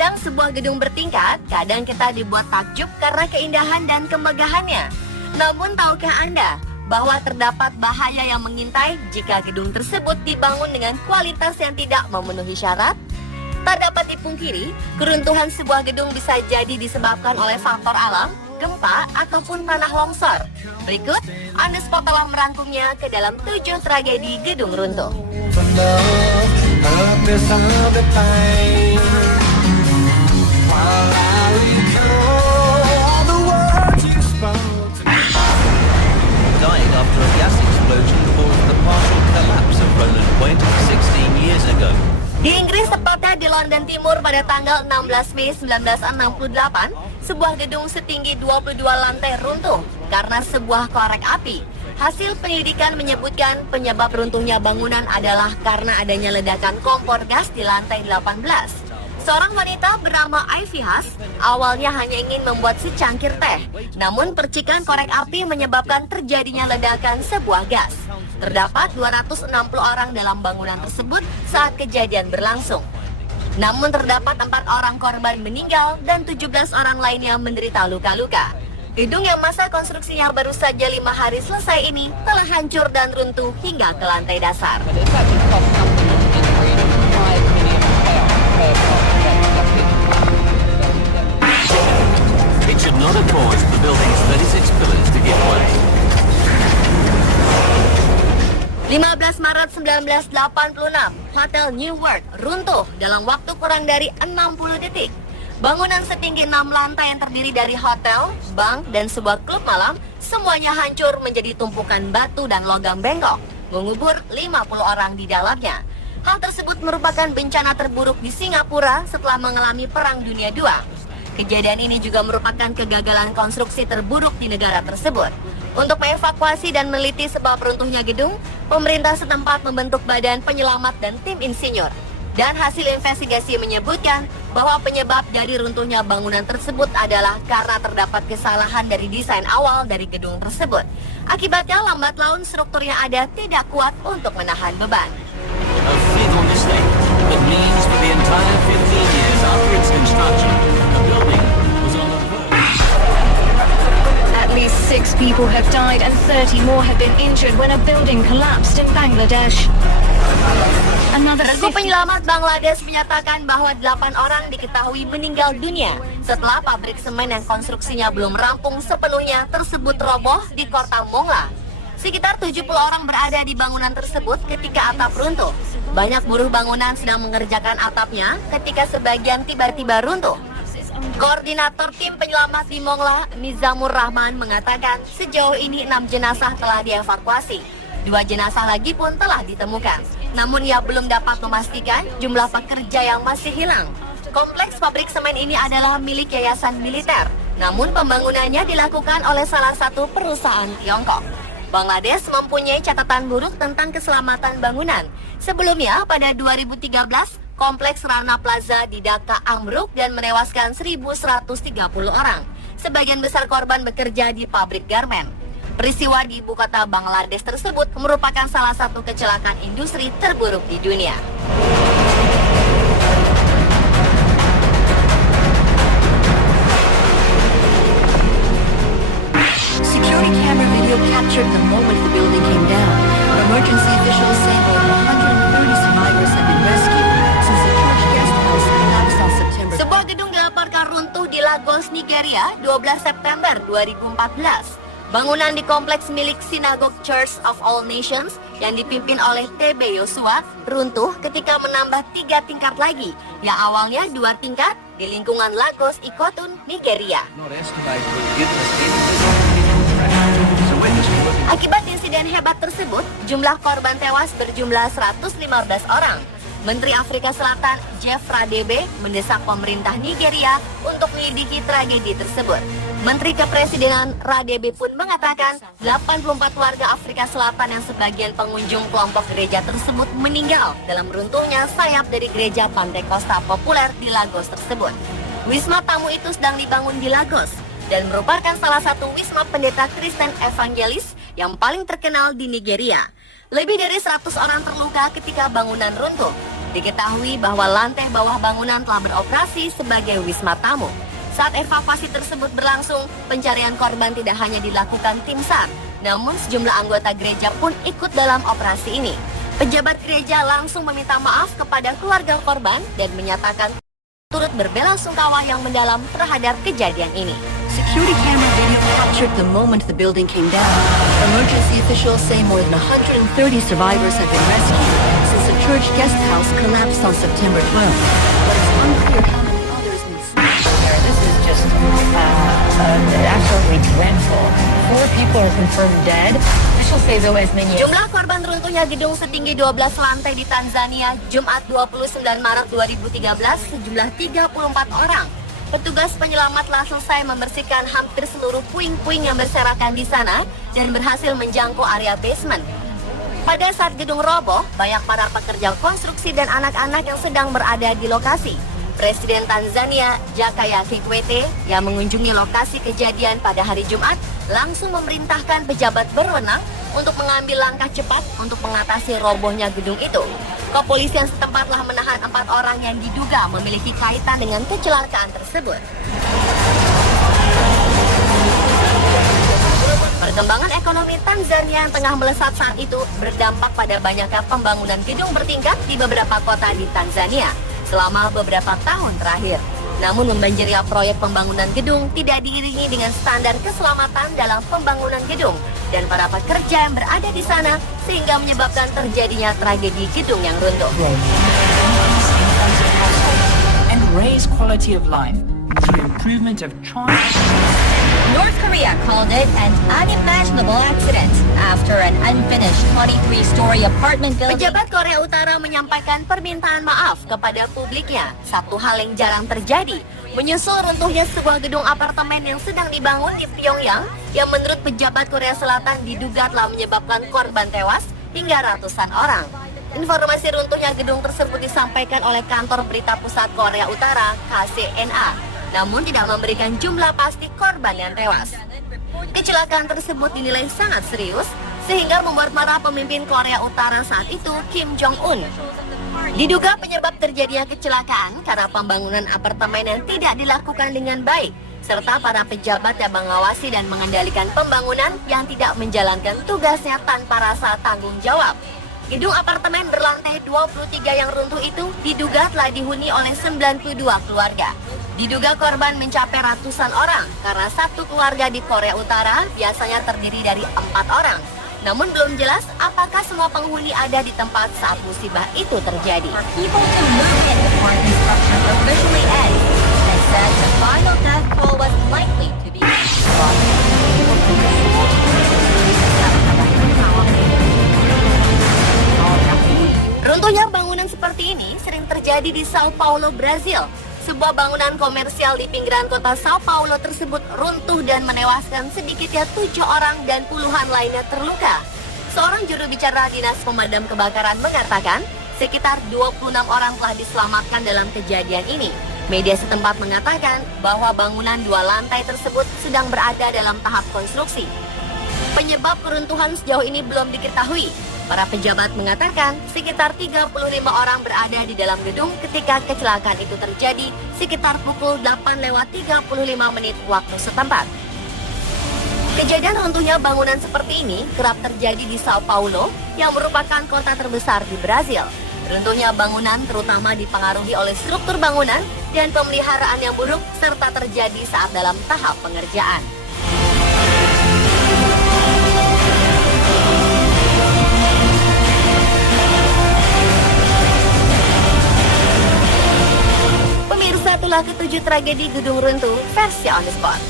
Memandang sebuah gedung bertingkat, kadang kita dibuat takjub karena keindahan dan kemegahannya. Namun tahukah Anda bahwa terdapat bahaya yang mengintai jika gedung tersebut dibangun dengan kualitas yang tidak memenuhi syarat? Tak dapat dipungkiri, keruntuhan sebuah gedung bisa jadi disebabkan oleh faktor alam, gempa, ataupun tanah longsor. Berikut, On The Spot telah merangkumnya ke dalam 7 tragedi gedung runtuh. Dying after a gas explosion caused the partial collapse of Roland Point 16 years ago. Di Inggris, tepatnya di London Timur pada tanggal 16 Mei 1968, sebuah gedung setinggi 22 lantai runtuh karena sebuah korek api. Hasil penyelidikan menyebutkan penyebab runtuhnya bangunan adalah karena adanya ledakan kompor gas di lantai 18. Seorang wanita bernama Ivy Haas awalnya hanya ingin membuat secangkir teh, namun percikan korek api menyebabkan terjadinya ledakan sebuah gas. Terdapat 260 orang dalam bangunan tersebut saat kejadian berlangsung. Namun terdapat 4 orang korban meninggal dan 17 orang lainnya menderita luka-luka. Gedung yang masa konstruksinya baru saja 5 hari selesai ini telah hancur dan runtuh hingga ke lantai dasar. It should not have caused the building's 36 pillars to give way. 15 Maret 1986, Hotel New World runtuh dalam waktu kurang dari 60 detik. Bangunan setinggi 6 lantai yang terdiri dari hotel, bank, dan sebuah klub malam semuanya hancur menjadi tumpukan batu dan logam bengkok, mengubur 50 orang di dalamnya. Hal tersebut merupakan bencana terburuk di Singapura setelah mengalami Perang Dunia II. Kejadian ini juga merupakan kegagalan konstruksi terburuk di negara tersebut. Untuk mengevakuasi dan meneliti sebab runtuhnya gedung, pemerintah setempat membentuk badan penyelamat dan tim insinyur. Dan hasil investigasi menyebutkan bahwa penyebab dari runtuhnya bangunan tersebut adalah karena terdapat kesalahan dari desain awal dari gedung tersebut. Akibatnya lambat laun struktur yang ada tidak kuat untuk menahan beban. A fatal mistake that means for the entire 15 years after its construction, the building was on the verge. At least 6 people have died and 30 more have been injured when a building collapsed in Bangladesh. Regu penyelamat Bangladesh menyatakan bahwa 8 orang diketahui meninggal dunia setelah pabrik semen yang konstruksinya belum rampung sepenuhnya tersebut roboh di kota Mongla. Sekitar 70 orang berada di bangunan tersebut ketika atap runtuh. Banyak buruh bangunan sedang mengerjakan atapnya ketika sebagian tiba-tiba runtuh. Koordinator tim penyelamat di Mongla, Mizamur Rahman, mengatakan sejauh ini 6 jenazah telah dievakuasi. 2 jenazah lagi pun telah ditemukan. Namun ia belum dapat memastikan jumlah pekerja yang masih hilang. Kompleks pabrik semen ini adalah milik yayasan militer. Namun pembangunannya dilakukan oleh salah satu perusahaan Tiongkok. Bangladesh mempunyai catatan buruk tentang keselamatan bangunan. Sebelumnya pada 2013, kompleks Rana Plaza di Dhaka ambruk dan menewaskan 1.130 orang. Sebagian besar korban bekerja di pabrik garmen. Peristiwa di ibu kota Bangladesh tersebut merupakan salah satu kecelakaan industri terburuk di dunia. Security camera video captured the moment the building came down. Emergency officials say more than 130 survivors have been rescued since the church guest house collapsed on September. Sebuah gedung dilaporkan runtuh di Lagos, Nigeria, 12 September 2014. Bangunan di kompleks milik Synagogue Church of All Nations yang dipimpin oleh TB Yosua runtuh ketika menambah 3 tingkat lagi yang awalnya 2 tingkat di lingkungan Lagos, Ikotun, Nigeria. Akibat insiden hebat tersebut, jumlah korban tewas berjumlah 115 orang. Menteri Afrika Selatan Jeff Radebe mendesak pemerintah Nigeria untuk menyelidiki tragedi tersebut. Menteri Kepresidenan Radebe pun mengatakan 84 warga Afrika Selatan yang sebagian pengunjung kelompok gereja tersebut meninggal dalam runtuhnya sayap dari gereja Pantai Costa populer di Lagos tersebut. Wisma tamu itu sedang dibangun di Lagos dan merupakan salah satu wisma pendeta Kristen evangelis yang paling terkenal di Nigeria. Lebih dari 100 orang terluka ketika bangunan runtuh. Diketahui bahwa lantai bawah bangunan telah beroperasi sebagai wisma tamu. Saat evakuasi tersebut berlangsung, pencarian korban tidak hanya dilakukan tim SAR, namun sejumlah anggota gereja pun ikut dalam operasi ini. Pejabat gereja langsung meminta maaf kepada keluarga korban dan menyatakan turut berbelasungkawa yang mendalam terhadap kejadian ini. Security camera video captured the moment the building came down. Emergency officials say more than 130 survivors have been rescued since the church guest house collapsed on September 12th. But it's unclear how many others may still. This is just absolutely dreadful. 4 people are confirmed dead. Officials say though as many as Jumlah korban runtuhnya gedung setinggi 12 lantai di Tanzania Jumat 29 Maret 2013 sejumlah 34 orang. Petugas penyelamat telah selesai membersihkan hampir seluruh puing-puing yang berserakan di sana dan berhasil menjangkau area basement. Pada saat gedung roboh, banyak para pekerja konstruksi dan anak-anak yang sedang berada di lokasi. Presiden Tanzania Jakaya Kikwete yang mengunjungi lokasi kejadian pada hari Jumat langsung memerintahkan pejabat berwenang untuk mengambil langkah cepat untuk mengatasi robohnya gedung itu. Kepolisian setempat telah menahan 4 orang yang diduga memiliki kaitan dengan kecelakaan tersebut. Perkembangan ekonomi Tanzania yang tengah melesat saat itu berdampak pada banyaknya pembangunan gedung bertingkat di beberapa kota di Tanzania selama beberapa tahun terakhir. Namun membanjirnya proyek pembangunan gedung tidak diiringi dengan standar keselamatan dalam pembangunan gedung dan para pekerja yang berada di sana sehingga menyebabkan terjadinya tragedi gedung yang runtuh. And raise quality of life through improvement of transport. North Korea called it an unimaginable accident after an unfinished 23-story apartment building. Pejabat Korea Utara menyampaikan permintaan maaf kepada publiknya, satu hal yang jarang terjadi, menyusul runtuhnya sebuah gedung apartemen yang sedang dibangun di Pyongyang yang menurut pejabat Korea Selatan diduga telah menyebabkan korban tewas hingga ratusan orang. Informasi runtuhnya gedung tersebut disampaikan oleh kantor berita pusat Korea Utara KCNA. Namun tidak memberikan jumlah pasti korban yang tewas. Kecelakaan tersebut dinilai sangat serius, sehingga membuat marah pemimpin Korea Utara saat itu, Kim Jong-un. Diduga penyebab terjadinya kecelakaan karena pembangunan apartemen yang tidak dilakukan dengan baik, serta para pejabat yang mengawasi dan mengendalikan pembangunan yang tidak menjalankan tugasnya tanpa rasa tanggung jawab. Gedung apartemen berlantai 23 yang runtuh itu diduga telah dihuni oleh 92 keluarga. Diduga korban mencapai ratusan orang karena satu keluarga di Korea Utara biasanya terdiri dari 4 orang. Namun belum jelas apakah semua penghuni ada di tempat saat musibah itu terjadi. People to move in apartment structure officially end. They said the final death toll was likely to be. Runtuhnya bangunan seperti ini sering terjadi di Sao Paulo, Brazil. Sebuah bangunan komersial di pinggiran kota Sao Paulo tersebut runtuh dan menewaskan sedikitnya 7 orang dan puluhan lainnya terluka. Seorang juru bicara Dinas Pemadam Kebakaran mengatakan sekitar 26 orang telah diselamatkan dalam kejadian ini. Media setempat mengatakan bahwa bangunan 2 lantai tersebut sedang berada dalam tahap konstruksi. Penyebab keruntuhan sejauh ini belum diketahui. Para pejabat mengatakan sekitar 35 orang berada di dalam gedung ketika kecelakaan itu terjadi sekitar pukul 8:35 waktu setempat. Kejadian runtuhnya bangunan seperti ini kerap terjadi di Sao Paulo yang merupakan kota terbesar di Brazil. Runtuhnya bangunan terutama dipengaruhi oleh struktur bangunan dan pemeliharaan yang buruk serta terjadi saat dalam tahap pengerjaan. Itulah ketujuh tragedi gedung runtuh versi On The Spot.